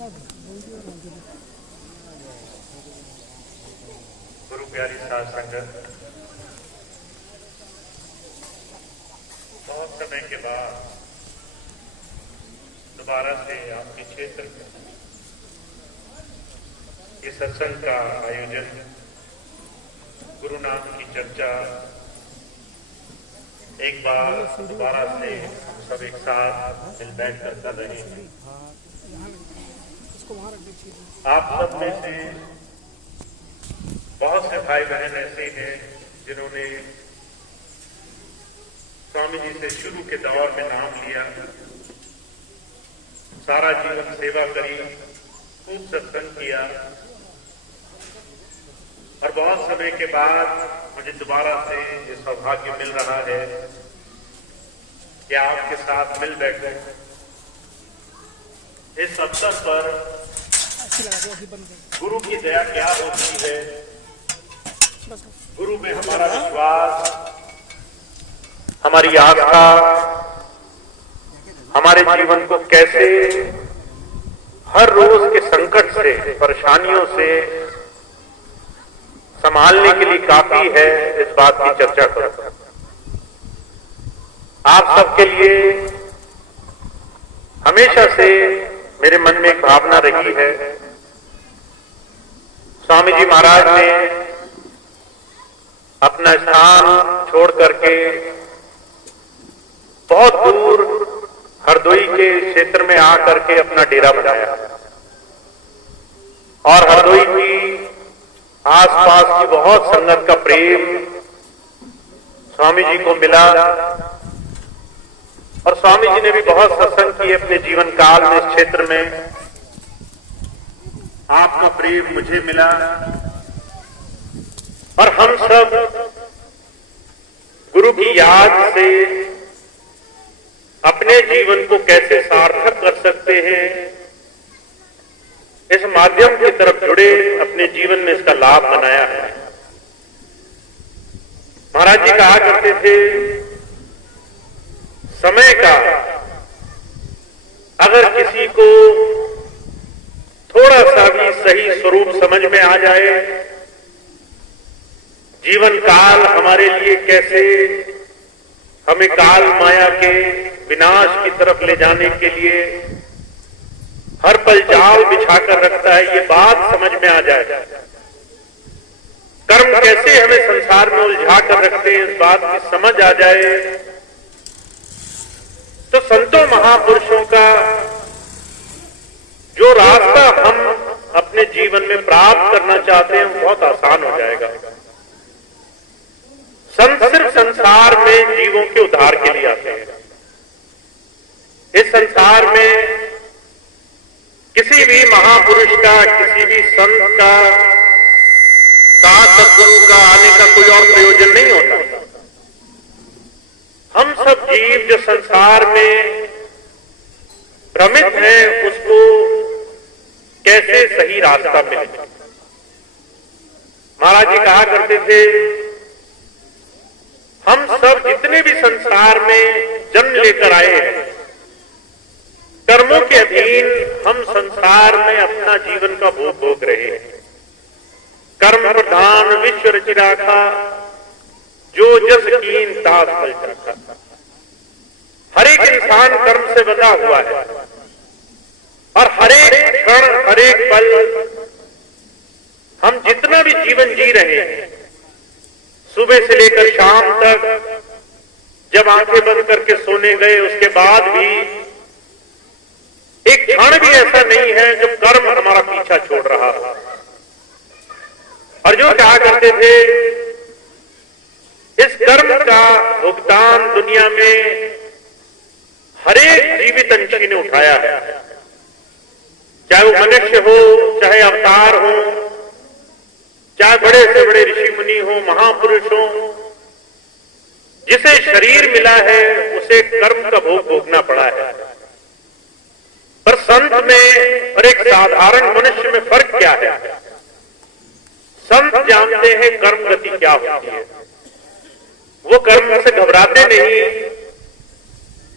गुरु प्यारी साध संगत, बहुत समय के बाद दोबारा से आपके क्षेत्र में इस सत्संग का आयोजन, गुरु नाम की चर्चा एक बार दोबारा से सब एक साथ मिल बैठ कर रहे हैं। आप सब में से बहुत से भाई बहन ऐसे हैं जिन्होंने स्वामी जी से शुरू के दौर में नाम लिया, सारा जीवन सेवा करी, खूब सत्संग किया और बहुत समय के बाद मुझे दोबारा से ये सौभाग्य मिल रहा है कि आपके साथ मिल बैठे इस अवसर पर। गुरु की दया क्या होती है, गुरु में हमारा विश्वास, हमारी आस्था हमारे जीवन को कैसे हर रोज के संकट से, परेशानियों से संभालने के लिए काफी है, इस बात की चर्चा करो। आप सबके लिए हमेशा से मेरे मन में एक भावना रही है। स्वामी जी महाराज ने अपना स्थान छोड़ करके बहुत दूर हरदोई के क्षेत्र में आकर के अपना डेरा बनाया और हरदोई की आसपास की बहुत संगत का प्रेम स्वामी जी को मिला और स्वामी जी ने भी बहुत सत्संग किए अपने जीवन काल में। इस क्षेत्र में आपका प्रेम मुझे मिला और हम सब गुरु की याद से अपने जीवन को कैसे सार्थक कर सकते हैं, इस माध्यम की तरफ जुड़े, अपने जीवन में इसका लाभ बनाया है। महाराज जी कहा करते थे, समय का अगर किसी को थोड़ा सा भी सही स्वरूप समझ में आ जाए, जीवन काल हमारे लिए कैसे हमें काल माया के विनाश की तरफ ले जाने के लिए हर पल जाल बिछाकर रखता है, ये बात समझ में आ जाए, कर्म कैसे हमें संसार में उलझा कर रखते हैं, इस बात की समझ आ जाए, तो संतों महापुरुषों का जो रास्ता हम अपने जीवन में प्राप्त करना चाहते हैं बहुत आसान हो जाएगा। संत सिर्फ संसार में जीवों के उद्धार के लिए आते हैं। इस संसार में किसी भी महापुरुष का, किसी भी संत का, सात सद्गुरु का आने का कोई और प्रयोजन नहीं होता। हम सब जीव जो संसार में भ्रमित हैं, उसको कैसे सही रास्ता मिले। महाराज जी कहा करते थे, हम सब जितने भी संसार में जन्म लेकर आए हैं, कर्मों के अधीन हम संसार में अपना जीवन का भोग भोग रहे हैं। कर्म प्रधान विश्व रचि राखा, जो जस कीन तास फल चाखा। हर एक इंसान कर्म से बंधा हुआ है और हर एक क्षण, हर एक पल हम जितना भी जीवन जी रहे हैं, सुबह से लेकर शाम तक, जब आंखें बंद करके सोने गए उसके बाद भी एक क्षण भी ऐसा नहीं है जब कर्म हमारा पीछा छोड़ रहा है। और जो कहा करते थे, इस कर्म का भुगतान दुनिया में हर एक जीवित अंशी ने उठाया है, चाहे वो मनुष्य हो, चाहे अवतार हो, चाहे बड़े से बड़े ऋषि मुनि हो, महापुरुष हो। जिसे शरीर मिला है उसे कर्म का भोग भोगना पड़ा है। पर संत में और एक साधारण मनुष्य में फर्क क्या है? संत जानते हैं कर्म गति क्या होती है, वो कर्म से घबराते नहीं।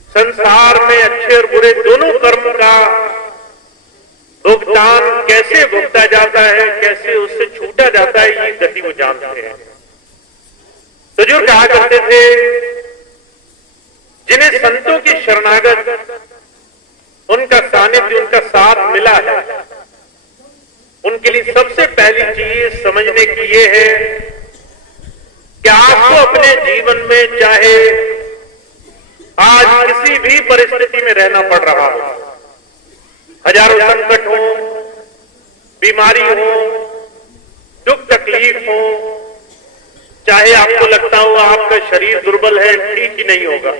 संसार में अच्छे और बुरे दोनों कर्म का भुगतान कैसे भुगता जाता है, कैसे उससे छूटा जाता है, ये गति वो जानते हैं। तो जो कहा करते थे, जिन्हें संतों की शरणागत उनका सानिध्य, उनका साथ मिला है, उनके लिए सबसे पहली चीज समझने की ये है कि आपको अपने जीवन में चाहे आज किसी भी परिस्थिति में रहना पड़ रहा हो, हजारों संकट हो, बीमारी हो, दुख तकलीफ हो, चाहे आपको लगता हो आपका शरीर दुर्बल है, ठीक ही नहीं होगा,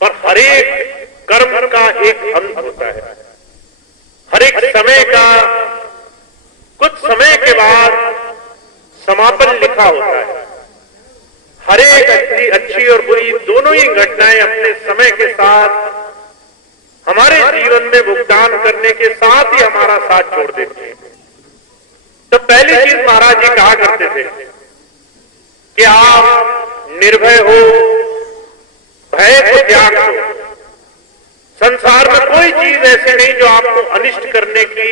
पर हर एक कर्म का एक अंत होता है। हर एक समय का कुछ समय के बाद समापन लिखा होता है। हर एक अच्छी और बुरी दोनों ही घटनाएं अपने समय के साथ हमारे जीवन में भुगतान करने के साथ ही हमारा साथ छोड़ देती है। तो पहली चीज महाराज जी कहा करते थे कि आप निर्भय हो, भय को त्याग दो। संसार में कोई चीज ऐसी नहीं जो आपको अनिष्ट करने की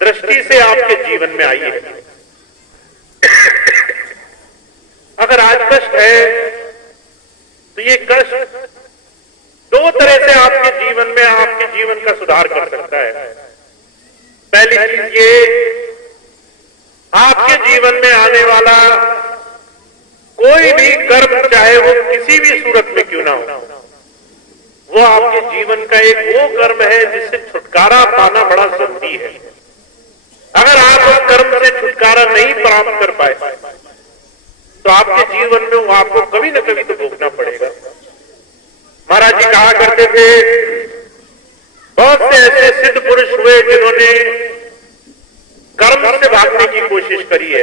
दृष्टि से आपके जीवन में आई है। अगर आज कष्ट है तो ये कष्ट दो तरह से आपके जीवन में आपके जीवन का सुधार कर सकता है। पहली चीज ये, आपके जीवन में आने वाला कोई भी कर्म, चाहे वो किसी भी सूरत में क्यों ना हो, वो आपके जीवन का एक वो कर्म है जिससे छुटकारा पाना बड़ा जरूरी है। अगर आप उस कर्म से छुटकारा नहीं प्राप्त कर पाए तो आपके जीवन में वो आपको कभी न कभी तो भोगना पड़ेगा। महाराज जी कहा करते थे, बहुत से ऐसे सिद्ध पुरुष हुए जिन्होंने कर्म से भागने की कोशिश करी है।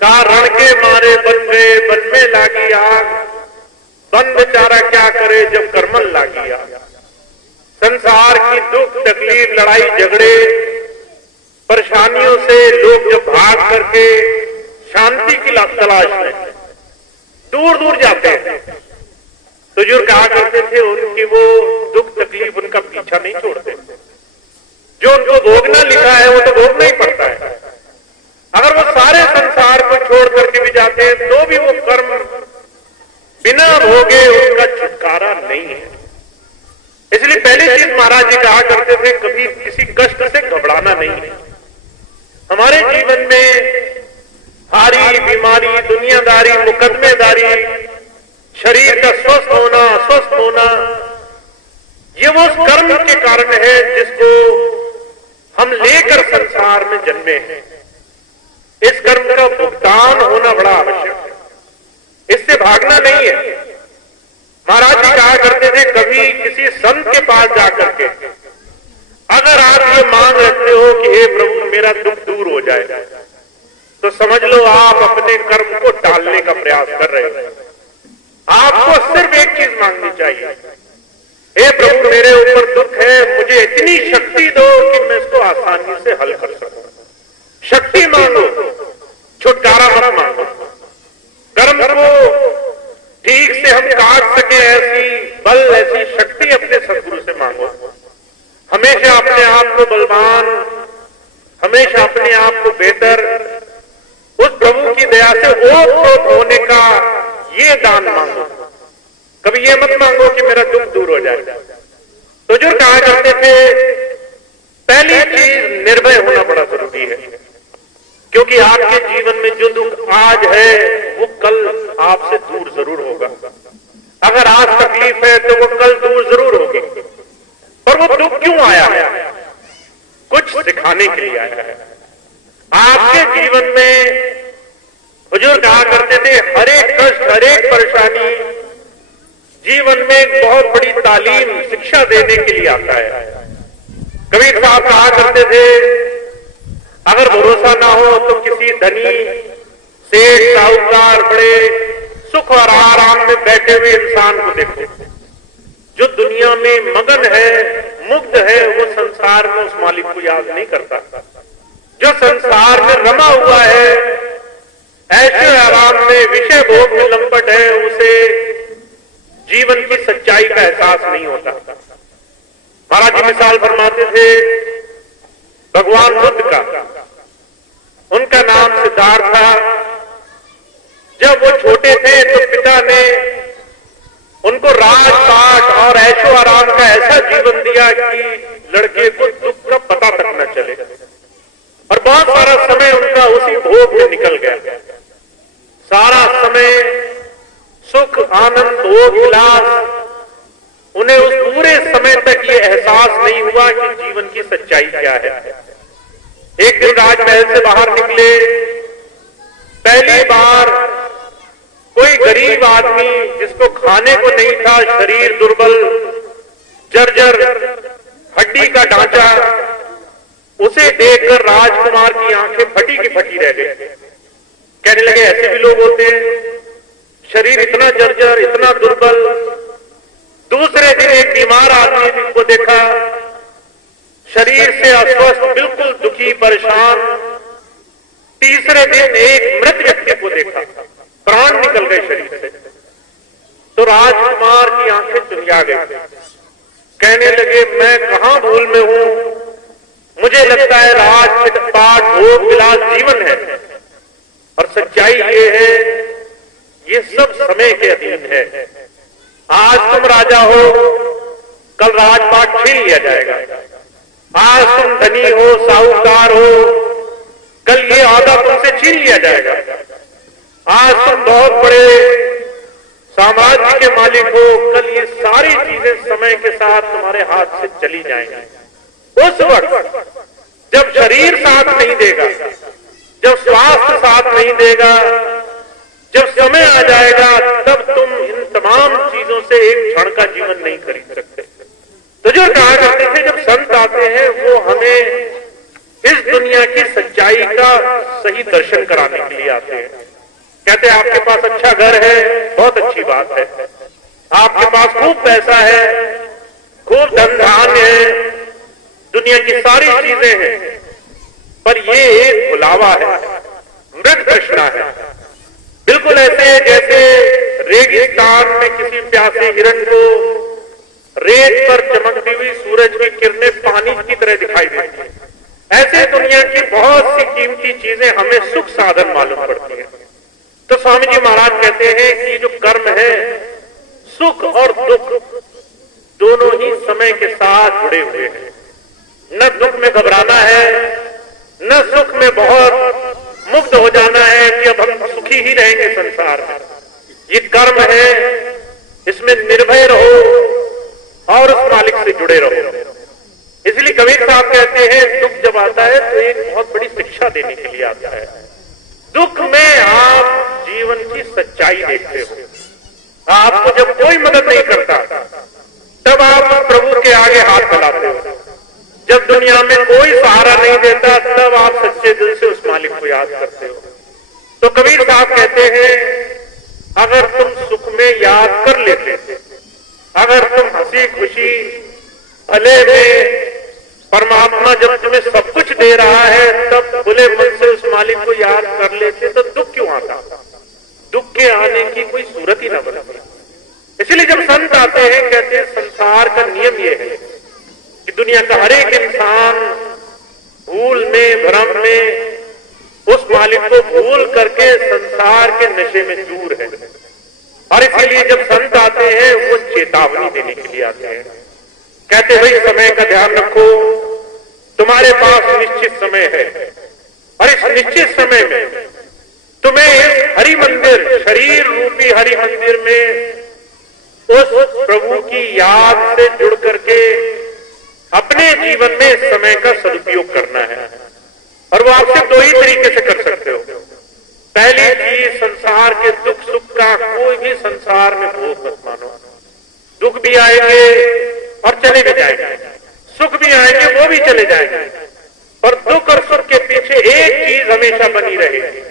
कहा रण के मारे बन गए, बन में लागी आग, बन बेचारा क्या करे जब कर्मन लागी आग। संसार की दुख तकलीफ, लड़ाई झगड़े, परेशानियों से लोग जब भाग करके शांति की तलाश में दूर दूर जाते हैं, तो जो कहा करते थे उनकी वो दुख तकलीफ उनका पीछा नहीं छोड़ते। जो उनको भोगना लिखा है वो तो भोगना ही पड़ता है। अगर वो सारे संसार को छोड़ करके भी जाते हैं तो भी वो कर्म बिना भोगे उनका छुटकारा नहीं है। इसलिए पहली चीज महाराज जी कहा करते थे, कभी किसी कष्ट से घबराना नहीं है। हमारे जीवन में हारी, बीमारी, दुनियादारी, मुकदमेदारी, शरीर का स्वस्थ होना, अस्वस्थ होना, ये वो कर्म के कारण है जिसको हम लेकर संसार में जन्मे हैं। इस कर्म का भुगतान होना बड़ा आवश्यक है, इससे भागना नहीं है। महाराज जी कहा करते थे, कभी किसी संत के पास जाकर के अगर आप ये मांग रखते हो कि हे प्रभु मेरा दुख दूर हो जाए, तो समझ लो आप अपने कर्म को टालने का प्रयास कर रहे हो। आपको सिर्फ एक चीज मांगनी चाहिए, हे प्रभु मेरे ऊपर दुख है, मुझे इतनी शक्ति दो कि मैं इसको आसानी से हल कर सकूं। शक्ति मांगो, छुटकारा मत मांगो। कर्म को ठीक से हम काट सके ऐसी बल, ऐसी शक्ति अपने सद्गुरु से मांगो। हमेशा अपने आप को बलवान, हमेशा अपने आप को बेहतर, उस प्रभु की दया से ओत होने का ये दान मांगो। कभी ये मत मांगो कि मेरा दुख दूर हो जाए। तो जो कहा करते थे, पहली चीज निर्भय होना बड़ा जरूरी है, क्योंकि आपके जीवन में जो दुख आज है वो कल आपसे दूर जरूर होगा। अगर आज तकलीफ है तो वो कल दूर जरूर होगी। पर वो दुख क्यों आया है? कुछ सिखाने के लिए आया है। आपके जीवन में हुजूर कहा करते थे, हर एक कष्ट, हर एक परेशानी जीवन में एक बहुत बड़ी तालीम, शिक्षा देने के लिए आता है। कबीर साहब कहा करते थे, अगर भरोसा ना हो तो किसी धनी, सेठ, साहूकार, बड़े सुख और आराम में बैठे हुए इंसान को देखो। जो दुनिया में मगन है, मुग्ध है, वो संसार में उस मालिक को याद नहीं करता। जो संसार में रमा हुआ है, ऐसे आराम में, विषय भोग में लंपट है, उसे जीवन की सच्चाई का एहसास नहीं होता। महाराज जी मिसाल फरमाते थे, भगवान बुद्ध का, उनका नाम सिद्धार्थ था। जब वो छोटे थे तो पिता ने उनको राजपाट और ऐशो आराम का ऐसा जीवन दिया कि लड़के को दुख का पता तक न चले, और बहुत सारा समय उनका उसी भोग में निकल गया। सारा समय सुख, आनंद, भोग, विलास, उन्हें उस पूरे समय तक ये एहसास नहीं हुआ कि जीवन की सच्चाई क्या है। एक दिन राजमहल से बाहर निकले, पहली बार कोई गरीब आदमी जिसको खाने को नहीं था, शरीर दुर्बल, जर्जर, हड्डी का ढांचा, उसे देखकर राजकुमार की आंखें फटी की फटी रह गई। कहने लगे ऐसे भी लोग होते हैं, शरीर इतना जर्जर, इतना दुर्बल। दूसरे दिन एक बीमार आदमी को देखा, शरीर से अस्वस्थ, बिल्कुल दुखी, परेशान। तीसरे दिन एक मृत व्यक्ति को देखा, प्राण निकल गए शरीर से। तो राजकुमार की आंखें चुंधिया गई। कहने लगे मैं कहां भूल में हूं, मुझे लगता है राजपाट, भोग, विलास जीवन है, और सच्चाई ये है ये सब समय के अधीन है। आज तुम राजा हो, कल राजपाट छीन लिया जाएगा। आज तुम धनी हो, साहूकार हो, कल ये औहदा तुमसे छीन लिया जाएगा। आज तुम बहुत बड़े साम्राज्य के मालिक हो, कल ये सारी चीजें समय के साथ तुम्हारे हाथ से चली जाएंगी। उस वक्त जब शरीर साथ नहीं देगा, जब स्वास्थ्य साथ नहीं देगा, जब समय आ जाएगा, तब तुम इन तमाम चीजों से एक क्षण का जीवन नहीं खरीद सकते। तो जो कहा करते थे, जब संत आते हैं वो हमें इस दुनिया की सच्चाई का सही दर्शन कराने के लिए आते हैं। कहते हैं आपके पास अच्छा घर है, बहुत अच्छी बात है, आपके पास खूब पैसा है, खूब धन धान्य है, दुनिया की सारी चीजें हैं, पर ये एक भुलावा है, मृत तृष्णा है। बिल्कुल ऐसे जैसे रेगिस्तान में किसी प्यासे हिरण को रेत पर चमकती हुई सूरज की किरणें पानी की तरह दिखाई देती है, ऐसे दुनिया की बहुत सी कीमती चीजें हमें सुख साधन मालूम पड़ती हैं। तो स्वामी जी महाराज कहते हैं कि जो कर्म है, सुख और दुख दोनों ही समय के साथ जुड़े हुए हैं। न दुख में घबराना है, न सुख में बहुत मुक्त हो जाना है कि अब हम सुखी ही रहेंगे संसार में। ये कर्म है, इसमें निर्भय रहो और उस मालिक से जुड़े रहो। इसलिए कबीर साहब कहते हैं दुख जब आता है तो एक बहुत बड़ी शिक्षा देने के लिए आता है। दुख में आप जीवन की सच्चाई देखते हो। आपको जब कोई मदद नहीं करता तब आप प्रभु के आगे हाथ फैलाते हो। जब दुनिया में कोई सहारा नहीं देता तब आप सच्चे दिल से उस मालिक को याद करते हो। तो कबीर साहब कहते हैं अगर तुम सुख में याद कर लेते, अगर तुम हंसी खुशी भले में परमात्मा जब तुम्हें सब कुछ दे रहा है तब खुले मन से उस मालिक को याद कर लेते, तो दुख क्यों आता? दुख के आने की कोई सूरत ही न बनती। इसलिए जब संत आते हैं कहते हैं संसार का नियम यह है कि दुनिया का हर एक इंसान भूल में, भ्रम में उस मालिक को भूल करके संसार के नशे में चूर है। और इसीलिए जब संत आते हैं वो चेतावनी देने के लिए आते हैं। कहते भाई समय का ध्यान रखो, तुम्हारे पास निश्चित समय है, और इस निश्चित समय में तुम्हें इस हरि मंदिर, शरीर रूपी हरि मंदिर में उस प्रभु की याद से जुड़ करके अपने जीवन में इस समय का सदुपयोग करना है। और वो आप सिर्फ दो ही तरीके से कर सकते हो। पहली चीज, संसार के दुख सुख का कोई भी संसार में भोग मत मानो। दुख भी आएंगे और चले भी जाएंगे, सुख भी आएंगे वो भी चले जाएंगे, पर दुख और सुख के पीछे एक चीज हमेशा बनी रहेगी,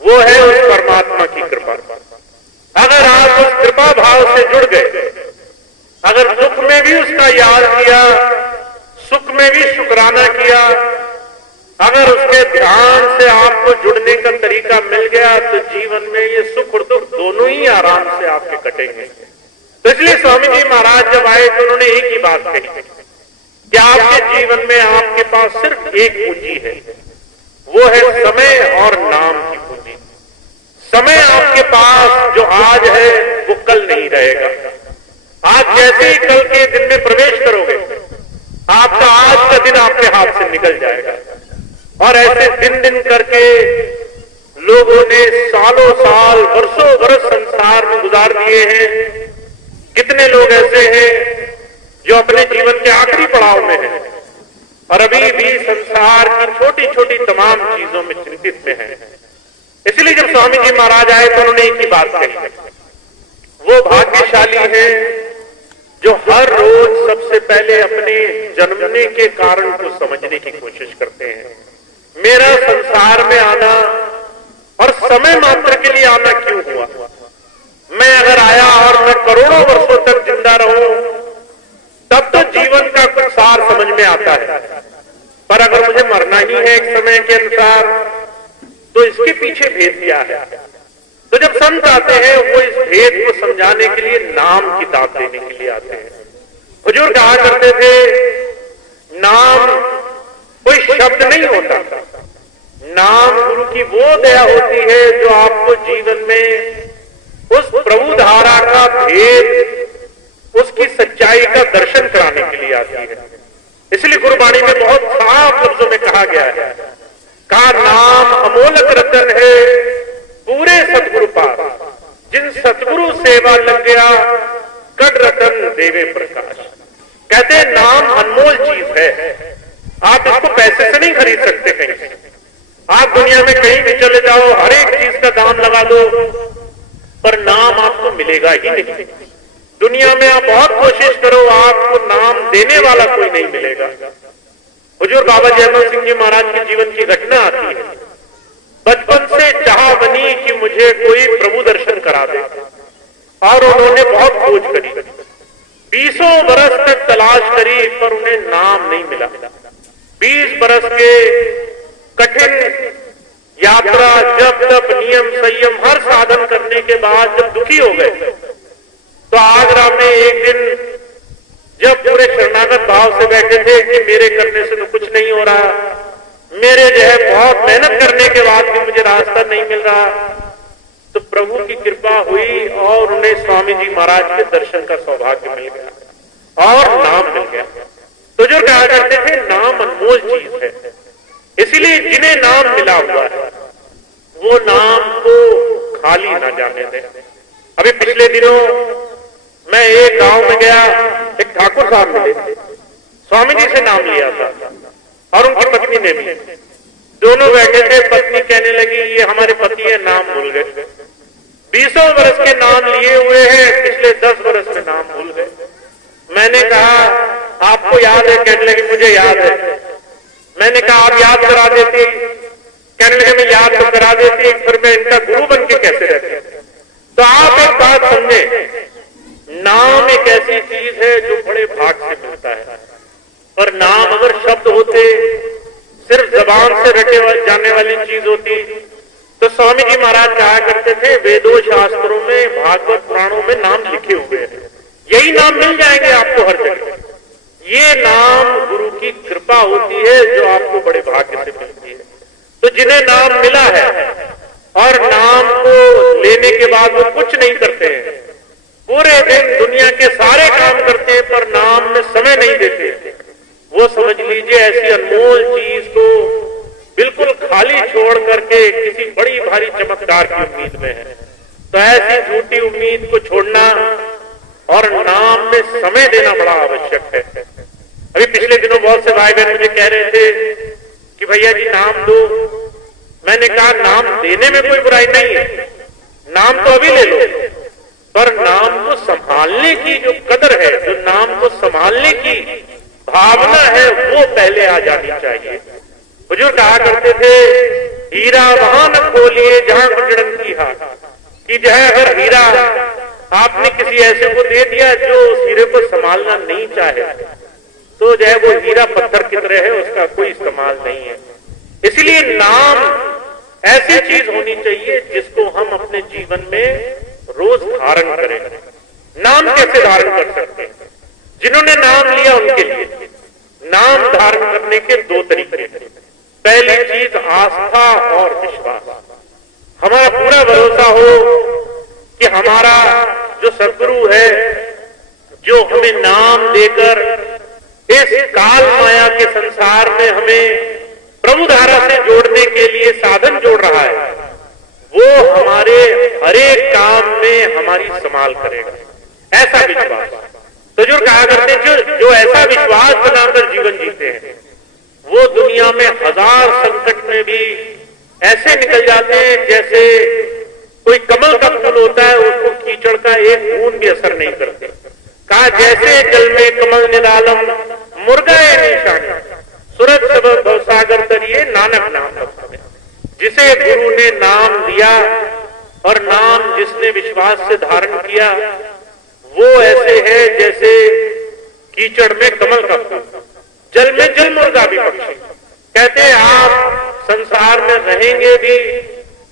वो है उस परमात्मा की कृपा। अगर आप उस कृपा भाव से जुड़ गए, अगर दुख में भी उसका याद किया, सुख में भी शुक्राना किया, अगर उसके ध्यान से आपको जुड़ने का तरीका मिल गया तो जीवन में ये सुख और दुख दोनों ही आराम से आपके कटेंगे। तो इसलिए स्वामी जी महाराज जब आए तो उन्होंने एक ही बात कही कि आपके जीवन में आपके पास सिर्फ एक पूंजी है, वो है समय और नाम की पूंजी। समय आपके पास जो आज है वो कल नहीं रहेगा। आज जैसे ही कल के दिन में प्रवेश करोगे, आपका आज का दिन आपके हाथ से निकल जाएगा। और ऐसे दिन दिन करके लोगों ने सालों साल, वर्षों वर्ष संसार में गुजार दिए हैं। कितने लोग ऐसे हैं जो अपने जीवन के आखिरी पड़ाव में हैं और अभी भी संसार की छोटी छोटी तमाम चीजों में चिंतित में हैं। इसलिए जब स्वामी जी महाराज आए तो उन्होंने एक ही बात कही, वो भाग्यशाली हैं जो हर रोज सबसे पहले अपने जन्मने के कारण को समझने की कोशिश करते हैं। मेरा संसार में आना और समय मात्र के लिए आना क्यों हुआ? मैं अगर आया और मैं करोड़ों वर्षों तक जिंदा रहूं तब तो जीवन का कुछ सार समझ में आता है, पर अगर मुझे मरना ही है एक समय के अनुसार तो इसके पीछे भेद क्या है? तो जब संत आते हैं वो इस भेद को समझाने के लिए नाम की दात देने के लिए आते हैं। हुजूर कहा करते थे नाम कोई शब्द नहीं होता, नाम गुरु की वो दया होती है जो आपको जीवन में उस प्रभु धारा का भेद, उसकी सच्चाई का दर्शन कराने के लिए आती है। इसलिए गुरुवाणी में बहुत साफ लफ्जों में कहा गया है, का नाम अमोलक रतन है पूरे सतगुरु पास, जिन सतगुरु सेवा लग गया कड रतन देवे प्रकाश। कहते हैं नाम अनमोल चीज है, आप इसको पैसे से नहीं खरीद सकते। कहीं आप दुनिया में कहीं भी चले जाओ, हर एक चीज का दाम लगा दो, पर नाम आपको मिलेगा ही नहीं। दुनिया में आप बहुत कोशिश करो, आपको नाम देने वाला कोई नहीं मिलेगा। हुजूर बाबा जयमल सिंह जी महाराज के जीवन की घटना आती है। बचपन से चाह बनी कि मुझे कोई प्रभु दर्शन करा दे, और उन्होंने बहुत खोज करी, 20 बरस तक तलाश करी, पर उन्हें नाम नहीं मिला। 20 बरस के कठिन यात्रा, जब तक नियम संयम हर साधन करने के बाद जब दुखी हो गए तो आगरा में एक दिन जब पूरे शरणागत भाव से बैठे थे कि मेरे करने से तो कुछ नहीं हो रहा, मेरे जो है बहुत मेहनत करने के बाद भी मुझे रास्ता नहीं मिल रहा, तो प्रभु की कृपा हुई और उन्हें स्वामी जी महाराज के दर्शन का सौभाग्य मिल गया और नाम मिल गया। तो जो कहा करते थे नाम अनमोल चीज है, इसीलिए जिन्हें नाम मिला हुआ है वो नाम को खाली ना जाने दें। अभी पिछले दिनों मैं एक गांव में गया, एक ठाकुर साहब मिले, स्वामी जी से नाम लिया था और उनकी पत्नी ने भी, दोनों बैठे थे। पत्नी कहने लगी ये हमारे पति है, नाम भूल गए। 20 बरस के नाम लिए हुए हैं, पिछले 10 बरस में नाम भूल गए। मैंने कहा आपको याद है? कहने लगी मुझे याद है। मैंने कहा आप याद करा देती? कहने लगे मैं याद तो करा देती, फिर मैं इनका गुरु बन के कैसे रहती? तो आप एक बात समझे, नाम एक ऐसी चीज है जो बड़े भाग से मिलता है, पर नाम अगर शब्द होते, सिर्फ जबान से रटे जाने वाली चीज होती, तो स्वामी जी महाराज कहा करते थे वेदों शास्त्रों में, भागवत पुराणों में नाम लिखे हुए हैं, यही नाम मिल जाएंगे आपको हर जगह। ये नाम गुरु की कृपा होती है जो आपको बड़े भाग्य से मिलती है। तो जिन्हें नाम मिला है और नाम को लेने के बाद वो कुछ नहीं करते हैं, पूरे दिन दुनिया के सारे काम करते हैं पर नाम में समय नहीं देते, वो समझ लीजिए ऐसी अनमोल चीज को बिल्कुल खाली छोड़ करके किसी बड़ी भारी चमत्कार की उम्मीद में है। तो ऐसी झूठी उम्मीद को छोड़ना और नाम में समय देना बड़ा आवश्यक है। अभी पिछले दिनों बहुत से भाई बहन मुझे कह रहे थे कि भैया जी नाम दो। मैंने कहा नाम देने में कोई बुराई नहीं है, नाम तो अभी ले लो, पर नाम को संभालने की जो कदर है, जो नाम को संभालने की भावना है, वो पहले आ जानी चाहिए। हुजूर कहा करते थे हीरा वहां न खोलिए जहां गुजरन की हा, कि जो है अगर हीरा आपने किसी ऐसे को दे दिया जो उस हीरे को संभालना नहीं चाहे, तो जो है वो हीरा पत्थर की तरह है, उसका कोई इस्तेमाल नहीं है। इसलिए नाम ऐसी चीज होनी चाहिए जिसको हम अपने जीवन में रोज धारण करें। नाम कैसे धारण कर सकते हैं? जिन्होंने नाम लिया उनके लिए, नाम धारण करने के दो तरीके हैं। पहली चीज आस्था और विश्वास। हमारा पूरा भरोसा हो कि हमारा जो सदगुरु है, जो हमें नाम देकर इस काल माया के संसार में हमें प्रभु धारा से जोड़ने के लिए साधन जोड़ रहा है, वो हमारे हरेक काम में हमारी संभाल करेगा, ऐसा विश्वास। तो जो कहा करते हैं जो ऐसा विश्वास बनाकर जीवन जीते हैं, वो दुनिया में हजार संकट में भी ऐसे निकल जाते हैं जैसे कोई कमल का फूल होता है, उसको कीचड़ का एक बूंद भी असर नहीं करते। कहा जैसे जल में कमल निरालम मुर्गाए निशानी सूरज सब भवसागर तरिए नानक नाम रखते। जिसे गुरु ने नाम दिया और नाम जिसने विश्वास से धारण किया, वो ऐसे है जैसे कीचड़ में कमल का फूल, जल में जल मुर्गा भी पक्षी। कहते हैं आप संसार में रहेंगे भी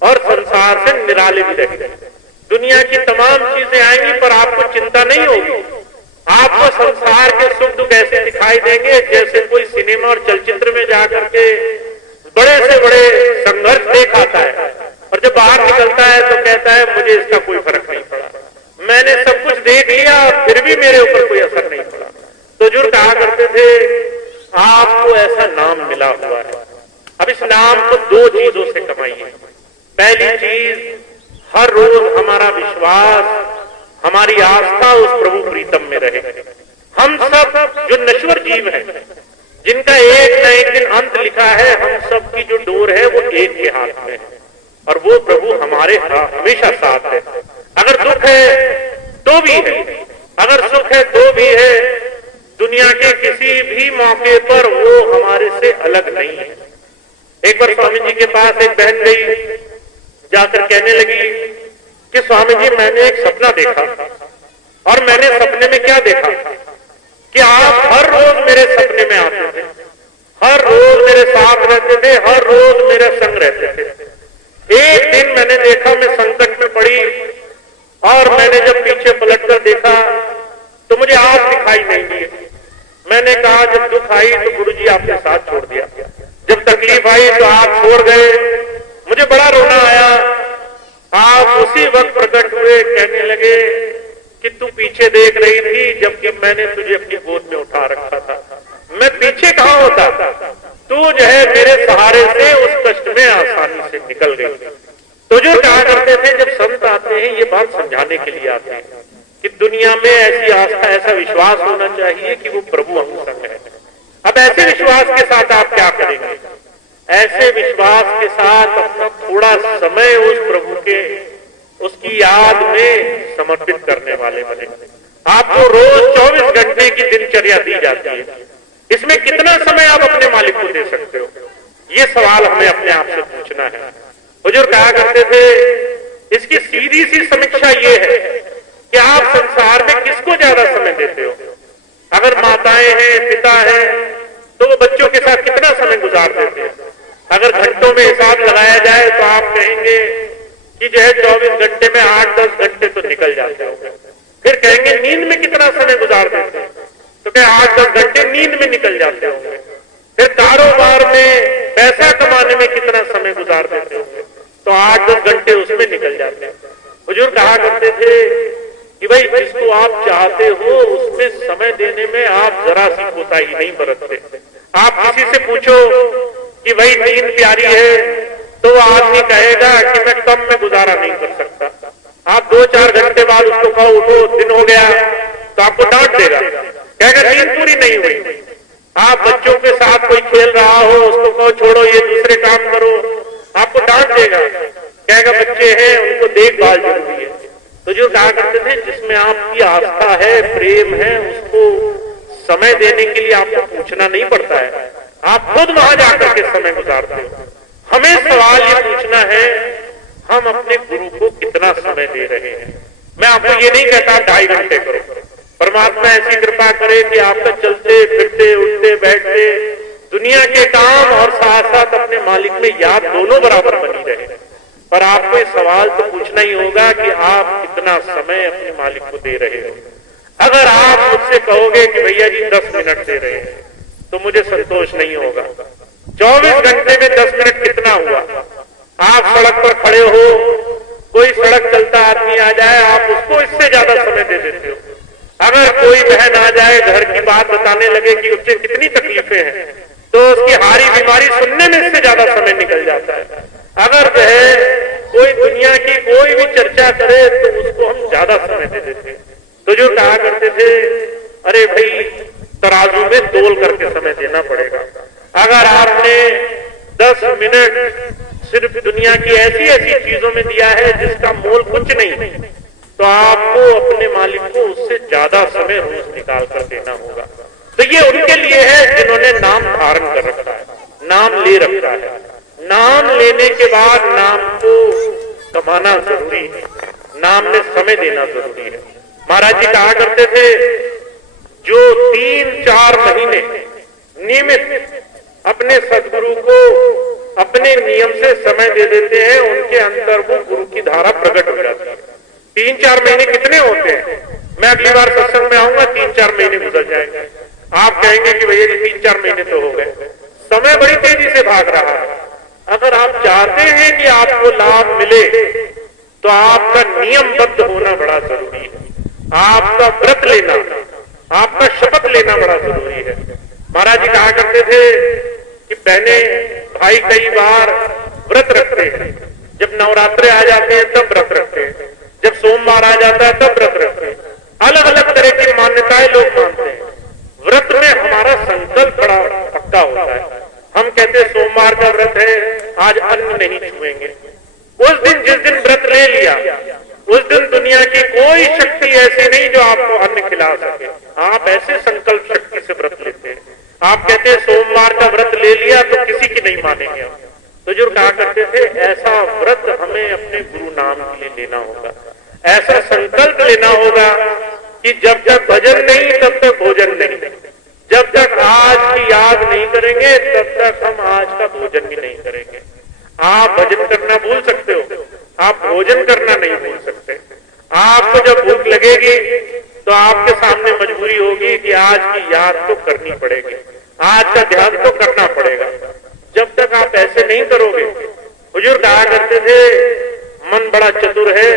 और संसार से निराले भी रहेंगे। दुनिया की तमाम चीजें आएंगी पर आपको चिंता नहीं होगी। आपको संसार के सुख दुख ऐसे दिखाई देंगे जैसे कोई सिनेमा और चलचित्र में जाकर के बड़े से बड़े संघर्ष देख आता है, और जब बाहर निकलता है तो कहता है मुझे इसका कोई फर्क नहीं पड़ा, मैंने सब कुछ देख लिया फिर भी मेरे ऊपर कोई असर नहीं पड़ा। तो जो कहा करते थे आपको ऐसा नाम मिला हुआ है, अब इस नाम को दो चीजों से कमाइए। पहली चीज, हर रोज हमारा विश्वास, हमारी आस्था उस प्रभु प्रीतम में रहे। हम सब जो नश्वर जीव हैं, जिनका एक न एक दिन अंत लिखा है, हम सब की जो डोर है वो एक के हाथ में है, और वो प्रभु हमारे हमेशा साथ है। अगर दुख है तो भी है, अगर सुख है तो भी है। दुनिया के किसी भी मौके पर वो हमारे से अलग नहीं है। एक बार स्वामी जी के पास एक बहन गई, जाकर कहने लगी कि स्वामी जी मैंने एक सपना देखा, और मैंने सपने में क्या देखा कि आप हर रोज मेरे सपने में आते थे, हर रोज मेरे साथ रहते थे, हर रोज मेरे संग रहते थे। एक दिन मैंने देखा मैं संकट में पड़ी, और मैंने जब पीछे पलटकर देखा तो मुझे आप दिखाई नहीं दिए। मैंने कहा जब दुख आई तो गुरुजी आपने साथ छोड़ दिया, जब तकलीफ आई तो आप छोड़ गए, मुझे बड़ा रोना आया। आप उसी वक्त प्रकट हुए, कहने लगे कि तू पीछे देख रही थी जबकि मैंने तुझे अपनी गोद में उठा रखा था। मैं पीछे कहाँ होता, तू जो है मेरे सहारे से उस कष्ट में आसानी से निकल गई। तो जो कहा करते थे जब संत आते हैं ये बात समझाने के लिए आते हैं कि दुनिया में ऐसी आस्था, ऐसा विश्वास होना चाहिए कि वो प्रभु हम संग है। अब ऐसे विश्वास के साथ आप क्या करेंगे? ऐसे विश्वास के साथ अपना थोड़ा समय उस प्रभु के, उसकी याद में समर्पित करने वाले बने। आपको रोज 24 घंटे की दिनचर्या दी जाती है, इसमें कितना समय आप अपने मालिक को दे सकते हो? ये सवाल हमें अपने आप से पूछना है। हुजूर कहा करते थे इसकी सीधी सी समीक्षा ये है कि आप संसार में किसको ज्यादा समय देते हो। अगर माताएं हैं, पिता हैं, तो वो बच्चों के साथ कितना समय गुजार देते हैं? अगर घंटों में हिसाब लगाया जाए तो आप कहेंगे कि जो है 24 घंटे में 8-10 घंटे तो निकल जाते होंगे। फिर कहेंगे नींद में कितना समय गुजार देते हैं, तो क्या 8-10 घंटे नींद में निकल जाते होंगे। फिर कारोबार में पैसा कमाने में कितना समय गुजार देते होंगे, तो 8-10 घंटे उसमें निकल जाते हैं। हुजूर कहा करते थे कि भाई जिसको आप चाहते हो उसमें समय देने में आप जरा सी कोताही नहीं बरतते। आप किसी से पूछो कि भाई नींद प्यारी है, तो वो आदमी कहेगा कि मैं कम में गुजारा नहीं कर सकता। आप 2-4 घंटे बाद उसको कहो उठो, दिन हो गया, तो आपको डांट देगा, कहेगा नींद पूरी नहीं हुई। आप बच्चों के साथ कोई खेल रहा हो, उसको कहो छोड़ो ये दूसरे काम करो, आपको डांट देगा, कहेगा बच्चे हैं उनको देखभाल जरूरी है। तो जो कहा करते थे जिसमें आपकी आस्था है, प्रेम है, उसको समय देने के लिए आपको पूछना नहीं पड़ता है, आप खुद वहां जाकर के समय गुजारते हो। हमें सवाल ये पूछना है हम अपने गुरु को कितना समय दे रहे हैं। मैं आपको ये नहीं कहता 2.5 घंटे करो, परमात्मा ऐसी कृपा करे कि आपका चलते फिरते उठते बैठते दुनिया के काम और साथ साथ अपने मालिक में याद दोनों बराबर बनी रहे। पर आपको इस सवाल तो पूछना ही होगा कि आप कितना समय अपने मालिक को दे रहे हो। अगर आप मुझसे कहोगे कि भैया जी 10 मिनट दे रहे हैं, तो मुझे संतोष नहीं होगा। 24 घंटे में 10 मिनट कितना हुआ? आप सड़क पर खड़े हो, कोई सड़क चलता आदमी आ जाए, आप उसको इससे ज्यादा समय दे देते हो। अगर कोई बहन आ जाए, घर की बात बताने लगे कि उससे कितनी तकलीफें हैं, तो उसकी हारी बीमारी सुनने में इससे ज्यादा समय निकल जाता है। अगर वह कोई दुनिया की कोई भी चर्चा करे तो उसको हम ज्यादा समय दे देते हैं। तो जो कहा करते थे, अरे भाई तराजू में तोल करके समय देना पड़ेगा। अगर आपने 10 मिनट सिर्फ दुनिया की ऐसी ऐसी चीजों में दिया है जिसका मोल कुछ नहीं, तो आपको अपने मालिक को उससे ज्यादा समय रोज निकाल कर देना होगा। तो ये उनके लिए है जिन्होंने नाम धारण कर रखा है, नाम ले रखा है। नाम लेने के बाद नाम को कमाना जरूरी है, नाम में समय देना जरूरी है। महाराज जी कहा करते थे, जो 3-4 महीने नियमित अपने सदगुरु को अपने नियम से समय दे देते हैं, उनके अंदर वो गुरु की धारा प्रकट हो जाती है। 3-4 महीने कितने होते हैं? मैं अगली बार सत्संग में आऊंगा, 3-4 महीने गुजर जाएंगे। आप कहेंगे कि भैया जी 3-4 महीने तो हो गए। समय बड़ी तेजी से भाग रहा है। अगर आप चाहते हैं कि आपको लाभ मिले तो आपका नियमबद्ध होना बड़ा जरूरी है। आपका व्रत लेना, आपका शपथ लेना बड़ा जरूरी है। महाराज जी कहा करते थे कि बहने भाई कई बार व्रत रखते हैं, जब नवरात्रे आ जाते हैं तब व्रत रखते हैं, जब सोमवार आ जाता है तब व्रत रखते हैं। अलग अलग तरह की मान्यताएं लोग मानते हैं। व्रत में हमारा संकल्प बड़ा पक्का होता है। हम कहते हैं सोमवार का व्रत है, आज अन्न नहीं छुएंगे। उस दिन जिस दिन व्रत ले लिया, उस दिन दुनिया की कोई शक्ति ऐसी नहीं जो आपको अन्न खिला सके। आप ऐसे संकल्प शक्ति से व्रत लेते हैं। आप कहते हैं सोमवार का व्रत ले लिया तो किसी की नहीं मानेंगे हम। तो जो कहा करते थे, ऐसा व्रत हमें अपने गुरु नाम के लिए लेना होगा। ऐसा संकल्प लेना होगा कि जब तक भजन नहीं तब तक भोजन नहीं। जब तक आज की याद नहीं करेंगे तब तक हम आज का भोजन भी नहीं करेंगे। आप भजन करना भूल सकते हो, आप भोजन करना नहीं भूल सकते। आपको जब भूख लगेगी तो आपके सामने मजबूरी होगी कि आज की याद तो करनी पड़ेगी, आज का ध्यान तो करना पड़ेगा। जब तक आप ऐसे नहीं करोगे, हुजूर कहा करते थे, मन बड़ा चतुर है,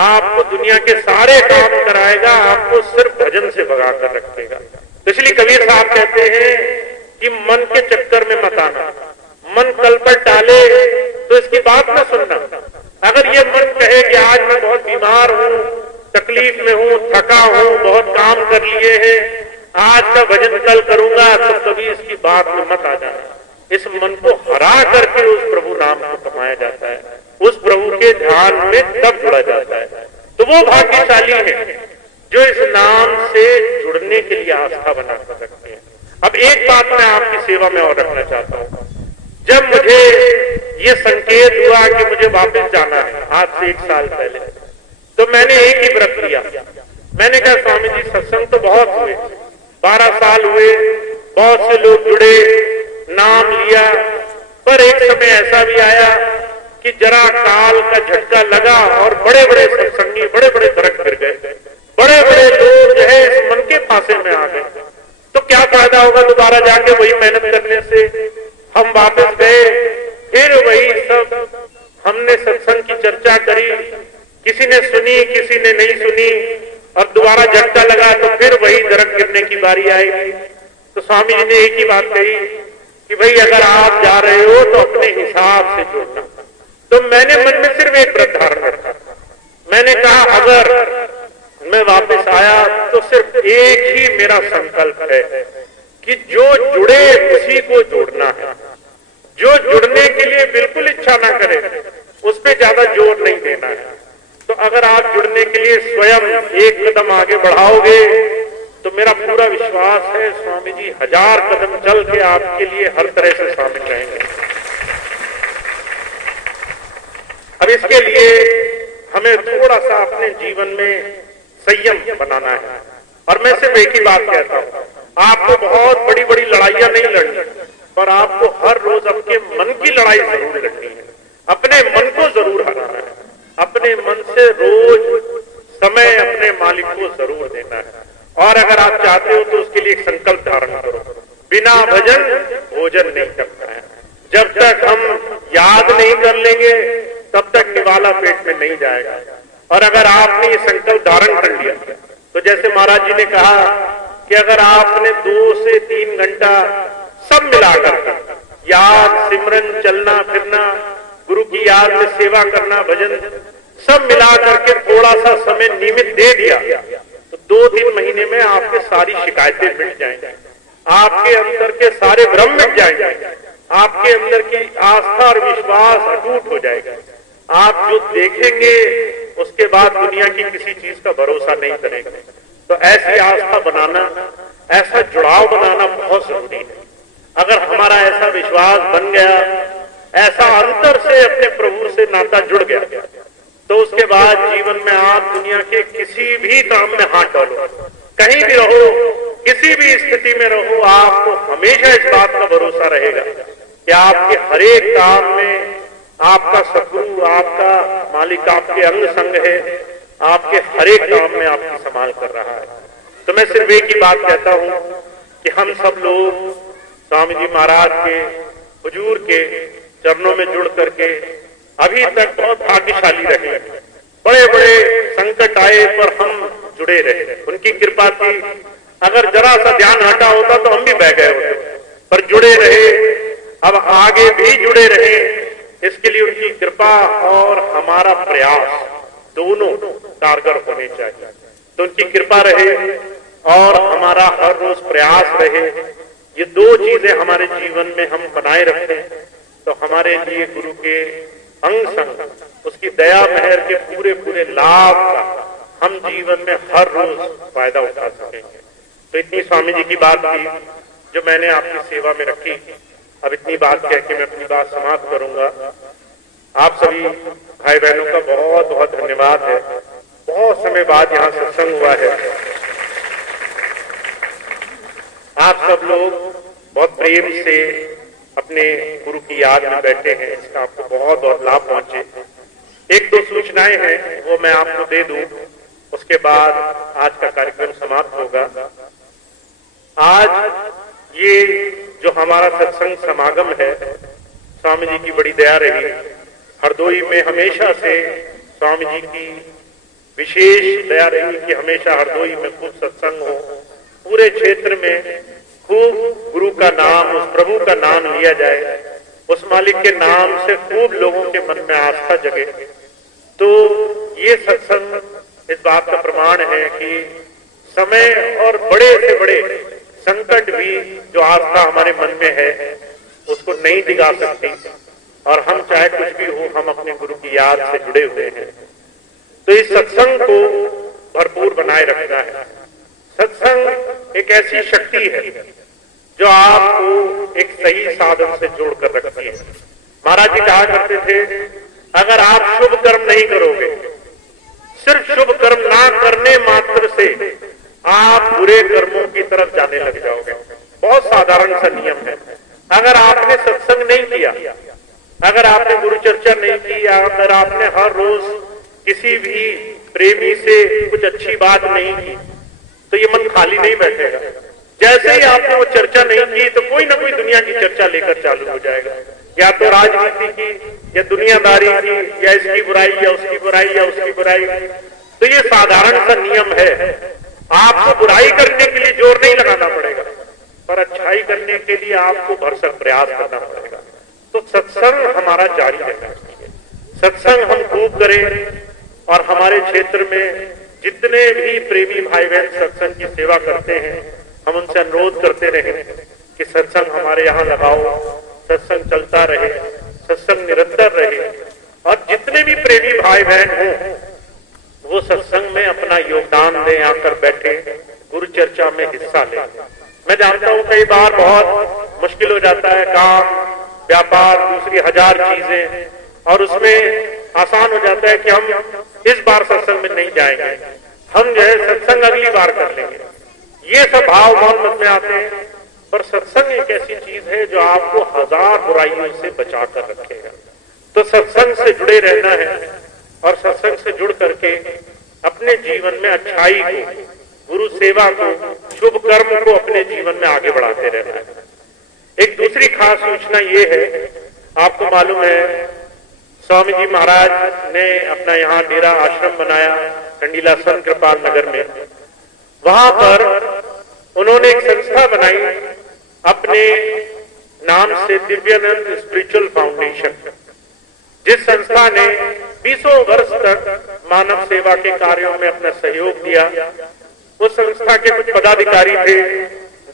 आपको दुनिया के सारे काम कराएगा, आपको सिर्फ भजन से भगा कर रखेगा। तो इसलिए कबीर साहब कहते हैं कि मन के चक्कर में मत आना। मन कल पर टाले तो इसकी बात ना सुनना। अगर ये मन कहे कि आज मैं बहुत बीमार हूं, तकलीफ में हूं, थका हूं, बहुत काम कर लिए हैं, आज का भजन कल करूंगा, तो कभी इसकी बात में मत आ जाना। इस मन को हरा करके उस प्रभु नाम को कमाया जाता है, उस प्रभु के ध्यान में तब जुड़ा जाता है। तो वो भाग्यशाली है जो इस नाम से जुड़ने के लिए आस्था बना कर सकते हैं। अब एक बात मैं आपकी सेवा में और रखना चाहता हूं। जब मुझे ये संकेत हुआ कि मुझे वापस जाना है, आज से 1 साल पहले, तो मैंने एक ही व्रत लिया। मैंने कहा, स्वामी जी सत्संग तो बहुत हुए, 12 साल हुए, बहुत से लोग जुड़े, नाम लिया, पर एक समय ऐसा भी आया कि जरा काल का झटका लगा और बड़े बड़े सत्संगी, बड़े बड़े दरख्त गिर गए, बड़े बड़े लोग जो है इस मन के फांसे में आ गए। तो क्या फायदा होगा दोबारा जाके वही मेहनत करने से? हम वापस गए, फिर वही सब हमने सत्संग की चर्चा करी, किसी ने सुनी, किसी ने नहीं सुनी, और दोबारा झटका लगा तो फिर वही दरख्त गिरने की बारी आएगी। तो स्वामी जी ने एक ही बात कही कि भाई अगर आप जा रहे हो तो अपने हिसाब से जुड़ना। तो मैंने मन में सिर्फ एक व्रत धारण रखा। मैंने कहा अगर मैं वापस आया तो सिर्फ एक ही मेरा संकल्प है कि जो जुड़े उसी को जोड़ना है। जो जुड़ने के लिए बिल्कुल इच्छा ना करे उस पर ज्यादा जोर नहीं देना है। तो अगर आप जुड़ने के लिए स्वयं एक कदम आगे बढ़ाओगे तो मेरा पूरा विश्वास है स्वामी जी 1000 कदम चल के आपके लिए हर तरह से शामिल रहेंगे। अब इसके लिए हमें थोड़ा सा अपने जीवन में संयम बनाना है। और मैं सिर्फ एक ही बात कहता हूं, आपको बहुत बड़ी बड़ी लड़ाइयां नहीं लड़नी, पर आपको हर रोज अपने मन की लड़ाई जरूर लड़नी है। अपने मन को जरूर हराना है। अपने मन से रोज समय अपने मालिक को जरूर देना है। और अगर आप चाहते हो तो उसके लिए एक संकल्प धारण करो। बिना बिना भजन भोजन नहीं करता है। जब तक हम याद नहीं कर लेंगे तब तक निवाला पेट में नहीं जाएगा। और अगर आपने ये संकल्प धारण कर लिया तो जैसे महाराज जी ने कहा कि अगर आपने 2 से 3 घंटा सब मिलाकर याद, सिमरन, चलना फिरना, गुरु की याद में सेवा करना, भजन सब मिला करके थोड़ा सा समय नियमित दे दिया तो 2-3 महीने में आपके सारी शिकायतें मिट जाएंगी, आपके अंदर के सारे भ्रम मिट जाएंगे, आपके अंदर की आस्था और विश्वास अटूट हो जाएगा। आप जो देखेंगे उसके बाद दुनिया की किसी चीज का भरोसा नहीं करेंगे। तो ऐसी आस्था बनाना, ऐसा जुड़ाव बनाना बहुत जरूरी है। अगर हमारा ऐसा विश्वास बन गया, ऐसा अंतर से अपने प्रभु से नाता जुड़ गया, तो उसके बाद जीवन में आप दुनिया के किसी भी काम में हाथ डालो, कहीं भी रहो, किसी भी स्थिति में रहो, आपको हमेशा इस बात का भरोसा रहेगा कि आपके हर एक काम में आपका सतगुरु, आपका मालिक आपके अंग संग है, आपके हर एक काम में आपकी संभाल कर रहा है। तो मैं सिर्फ एक ही बात कहता हूं कि हम सब लोग स्वामी जी महाराज के हुजूर के चरणों में जुड़ करके अभी तक बहुत भाग्यशाली रहे। बड़े बड़े संकट आए पर हम जुड़े रहे, उनकी कृपा थी। अगर जरा सा ध्यान हटा होता तो हम भी बह गए होते, पर जुड़े रहे, अब आगे भी जुड़े रहे। इसके लिए उनकी कृपा और हमारा प्रयास दोनों कारगर होने चाहिए। तो उनकी कृपा रहे और हमारा हर रोज प्रयास रहे, ये 2 चीजें हमारे जीवन में हम बनाए रखें तो हमारे लिए गुरु के अंग संग, उसकी दया मेहर के पूरे पूरे लाभ का हम जीवन में हर रोज फायदा उठा सकेंगे। तो इतनी स्वामी जी की बात थी जो मैंने आपकी सेवा में रखी। अब इतनी बात कह के मैं अपनी बात समाप्त करूंगा। आप सभी भाई बहनों का बहुत बहुत धन्यवाद है। बहुत समय बाद यहाँ सत्संग हुआ है। आप सब लोग बहुत प्रेम से अपने गुरु की याद में बैठे हैं, इसका आपको बहुत बहुत लाभ पहुंचे। 1-2 सूचनाएं हैं वो मैं आपको दे दूं, उसके बाद आज का कार्यक्रम समाप्त होगा। आज ये जो हमारा सत्संग समागम है, स्वामी जी की बड़ी दया रही। हरदोई में हमेशा से स्वामी जी की विशेष दया रही कि हमेशा हरदोई में खूब सत्संग हो, पूरे क्षेत्र में खूब गुरु का नाम, उस प्रभु का नाम लिया जाए, उस मालिक के नाम से खूब लोगों के मन में आस्था जगे। तो ये सत्संग इस बात का प्रमाण है कि समय और बड़े से बड़े संकट भी जो आस्था हमारे मन में है उसको नहीं डिगा सकती। और हम चाहे कुछ भी हो, हम अपने गुरु की याद से जुड़े हुए हैं। तो इस सत्संग को भरपूर बनाए रखना है। सत्संग एक ऐसी शक्ति है जो आपको एक सही साधन से जोड़कर रखती है। महाराज जी कहा करते थे, अगर आप शुभ कर्म नहीं करोगे, सिर्फ शुभ कर्म ना करने मात्र से आप बुरे कर्मों की तरफ जाने लग जाओगे। बहुत साधारण सा नियम है। अगर आपने सत्संग नहीं किया, अगर आपने गुरु चर्चा नहीं की, अगर आपने हर रोज किसी भी प्रेमी से कुछ अच्छी बात नहीं की, तो ये मन खाली नहीं बैठेगा। जैसे ही आपने वो चर्चा नहीं की तो कोई ना कोई दुनिया की चर्चा लेकर चालू हो जाएगा, या तो राजनीति की, या दुनियादारी की, या इसकी बुराई, या उसकी बुराई, या उसकी बुराई। तो ये साधारण सा नियम है। आपको बुराई करने के लिए जोर नहीं लगाना पड़ेगा, पर अच्छाई करने के लिए आपको भरसक प्रयास करना पड़ेगा। तो सत्संग हमारा जारी रहना चाहिए। सत्संग हम खूब करें और हमारे क्षेत्र में जितने भी प्रेमी भाई बहन सत्संग की सेवा करते हैं, हम उनसे अनुरोध करते रहे कि सत्संग हमारे यहाँ लगाओ, सत्संग चलता रहे, सत्संग निरंतर रहे। और जितने भी प्रेमी भाई बहन हों वो सत्संग में अपना योगदान दें, आकर बैठे, गुरु चर्चा में हिस्सा लें। मैं जानता हूँ कई बार बहुत मुश्किल हो जाता है, काम, व्यापार, दूसरी 1000 चीजें, और उसमें आसान हो जाता है कि हम इस बार सत्संग में नहीं जाएंगे, हम जो है सत्संग अगली बार कर लेंगे। ये सब भाव मन में आते हैं। पर सत्संग एक ऐसी चीज है जो आपको 1000 बुराइयों से बचा कर रखेगा। तो सत्संग से जुड़े रहना है और सत्संग से जुड़ करके अपने जीवन में अच्छाई को, गुरु सेवा को, शुभ कर्म को अपने जीवन में आगे बढ़ाते रहना है। एक दूसरी खास सूचना ये है, आपको मालूम है स्वामी जी महाराज ने अपना यहाँ डेरा आश्रम बनाया कंडीला संत कृपाल नगर में। वहां पर उन्होंने एक संस्था बनाई अपने नाम से, दिव्यानंद स्पिरिचुअल फाउंडेशन, जिस संस्था ने 20 वर्ष तक मानव सेवा के कार्यों में अपना सहयोग दिया। उस संस्था के कुछ पदाधिकारी थे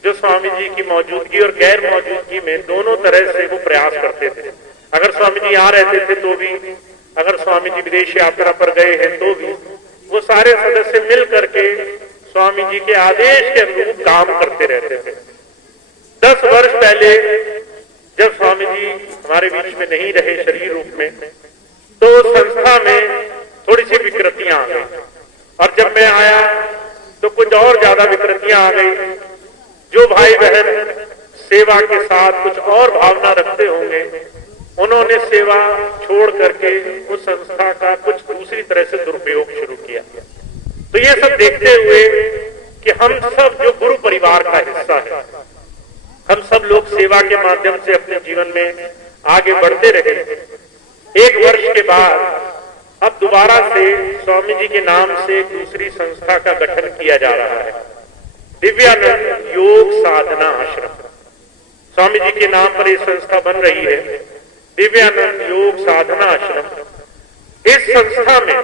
जो स्वामी जी की मौजूदगी और गैर मौजूदगी में दोनों तरह से वो प्रयास करते थे। अगर स्वामी जी यहाँ रहते थे तो भी, अगर स्वामी जी विदेश यात्रा पर गए हैं तो भी, वो सारे सदस्य मिल करके स्वामी जी के आदेश के अनुरूप काम करते रहते थे। 10 वर्ष पहले जब स्वामी जी हमारे बीच में नहीं रहे शरीर रूप में, तो संस्था में थोड़ी सी विकृतियां आ गई, और जब मैं आया तो कुछ और ज्यादा विकृतियां आ गई। जो भाई बहन सेवा के साथ कुछ और भावना रखते होंगे, उन्होंने सेवा छोड़ करके उस संस्था का कुछ दूसरी तरह से दुरुपयोग शुरू किया। तो ये सब देखते हुए कि हम सब जो गुरु परिवार का हिस्सा है, हम सब लोग सेवा के माध्यम से अपने जीवन में आगे बढ़ते रहे। 1 वर्ष के बाद अब दोबारा से स्वामी जी के नाम से दूसरी संस्था का गठन किया जा रहा है, दिव्यानंद योग साधना आश्रम। स्वामी जी के नाम पर यह संस्था बन रही है, दिव्यानंद योग साधना आश्रम। इस संस्था में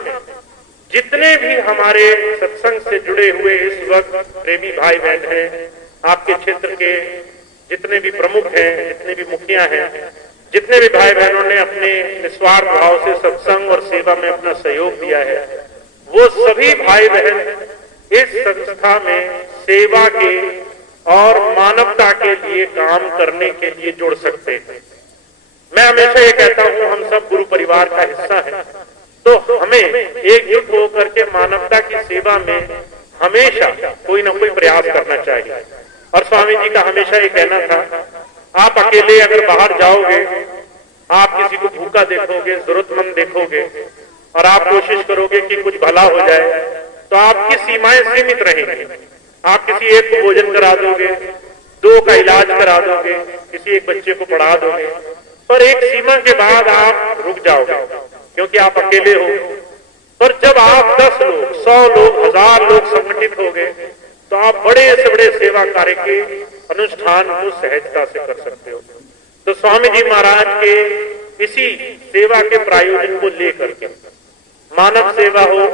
जितने भी हमारे सत्संग से जुड़े हुए इस वक्त प्रेमी भाई बहन हैं, आपके क्षेत्र के जितने भी प्रमुख हैं, जितने भी मुखिया हैं, जितने भी भाई बहनों ने अपने निस्वार्थ भाव से सत्संग और सेवा में अपना सहयोग दिया है, वो सभी भाई बहन इस संस्था में सेवा के और मानवता के लिए काम करने के लिए जुड़ सकते हैं। मैं हमेशा ये कहता हूं, हम सब गुरु परिवार का हिस्सा है, तो हमें एकजुट होकर के मानवता की सेवा में हमेशा कोई ना कोई प्रयास करना चाहिए। और स्वामी जी का हमेशा ये कहना था, आप अकेले अगर बाहर जाओगे, आप किसी को भूखा देखोगे, जरूरतमंद देखोगे, और आप कोशिश करोगे कि कुछ भला हो जाए, तो आपकी सीमाएं सीमित रहेंगी। आप किसी एक को भोजन करा दोगे, 2 का इलाज करा दोगे, किसी एक बच्चे को पढ़ा दोगे, पर एक सीमा के बाद आप रुक जाओगे क्योंकि आप अकेले हो। पर जब आप 10 लोग, 100 लोग, 1000 लोग संगठित हो गए, तो आप बड़े से बड़े सेवा कार्य के अनुष्ठान को सहजता से कर सकते हो। तो स्वामी जी महाराज के इसी सेवा के प्रायोजन को लेकर के मानव सेवा हो,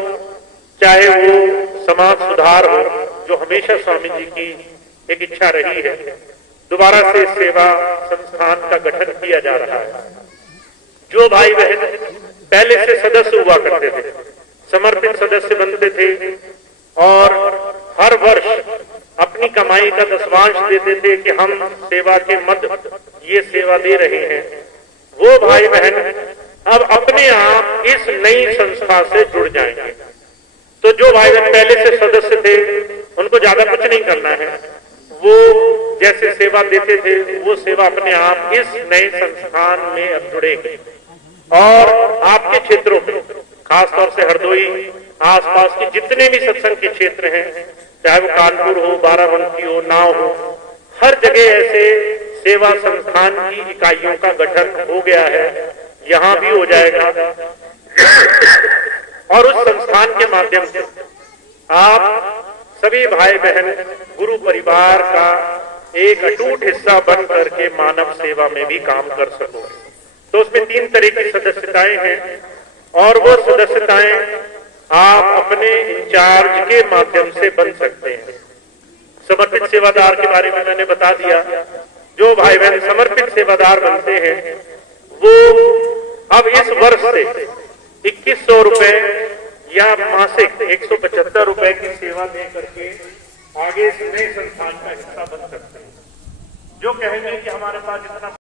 चाहे वो समाज सुधार हो, जो हमेशा स्वामी जी की एक इच्छा रही है, दोबारा से सेवा संस्थान का गठन किया जा रहा है। जो भाई बहन पहले से सदस्य हुआ करते थे, समर्पित सदस्य बनते थे और हर वर्ष अपनी कमाई का 10वांश देते थे कि हम सेवा के मद ये सेवा दे रहे हैं, वो भाई बहन अब अपने आप इस नई संस्था से जुड़ जाएंगे। तो जो भाई बहन पहले से सदस्य थे, उनको ज्यादा कुछ नहीं करना है, वो जैसे सेवा देते थे वो सेवा अपने आप इस नए संस्थान में अब जुड़ेगी। और आपके क्षेत्रों में, खासतौर से हरदोई आसपास के जितने भी सत्संग के क्षेत्र हैं, चाहे वो कानपुर हो, बाराबंकी हो, नाव हो, हर जगह ऐसे सेवा संस्थान की इकाइयों का गठन हो गया है, यहाँ भी हो जाएगा। और उस संस्थान के माध्यम से आप सभी भाई बहन गुरु परिवार का एक अटूट हिस्सा बन करके मानव सेवा में भी काम कर सको। तो उसमें 3 तरह की सदस्यताएं हैं, और वो सदस्यताएं आप अपने इंचार्ज के माध्यम से बन सकते हैं। समर्पित सेवादार के बारे में मैंने बता दिया। जो भाई बहन समर्पित सेवादार बनते हैं, वो अब इस वर्ष से 2100 रुपए या मासिक 175 रुपए की सेवा दे करके आगे नए संस्थान का हिस्सा बन सकते हैं। जो कहेंगे कि हमारे पास इतना